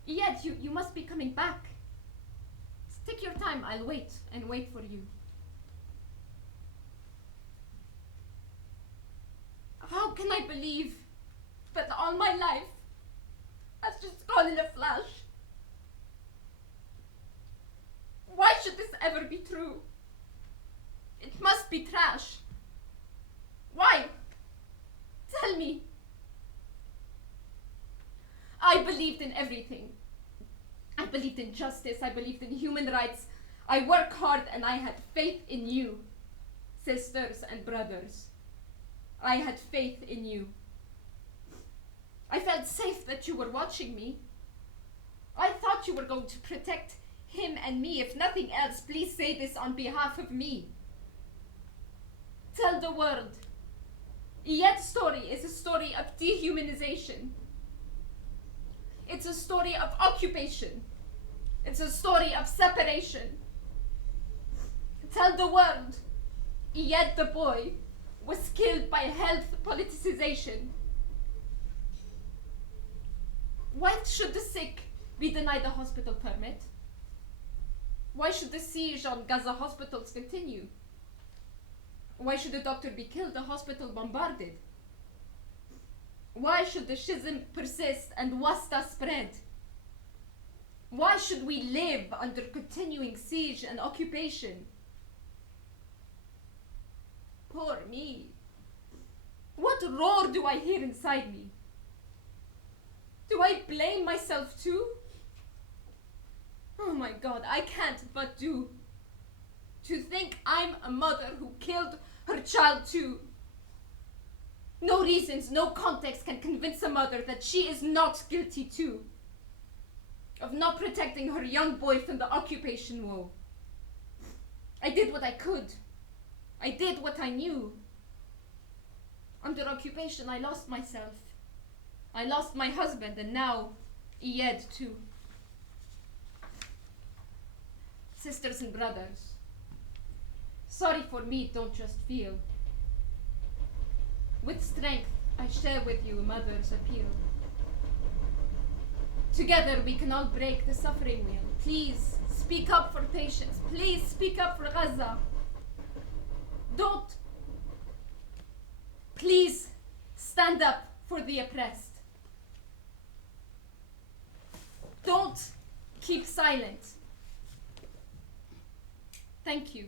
Eyad, you must be coming back. Take your time, I'll wait and wait for you. How can I believe that all my life has just gone in a flash? Why should this ever be true? It must be trash. Why? Tell me. I believed in everything. I believed in justice. I believed in human rights. I worked hard and I had faith in you, sisters and brothers. I had faith in you. I felt safe that you were watching me. I thought you were going to protect him and me. If nothing else, please say this on behalf of me. Tell the world. Eyad's story is a story of dehumanization. It's a story of occupation. It's a story of separation. Tell the world. Eyad the boy was killed by health politicization. Why should the sick be denied a hospital permit? Why should the siege on Gaza hospitals continue? Why should a doctor be killed, a hospital bombarded? Why should the schism persist and wasta spread? Why should we live under continuing siege and occupation? Poor me. What roar do I hear inside me? Do I blame myself too? Oh my God, I can't but do. To think I'm a mother who killed her child too. No reasons, no context can convince a mother that she is not guilty too. Of not protecting her young boy from the occupation woe. I did what I could. I did what I knew. Under occupation, I lost myself. I lost my husband, and now Eyad too. Sisters and brothers, sorry for me, don't just feel. With strength, I share with you a mother's appeal. Together we can all break the suffering wheel. Please speak up for patients. Please speak up for Gaza. Don't. Please stand up for the oppressed. Don't keep silent. Thank you.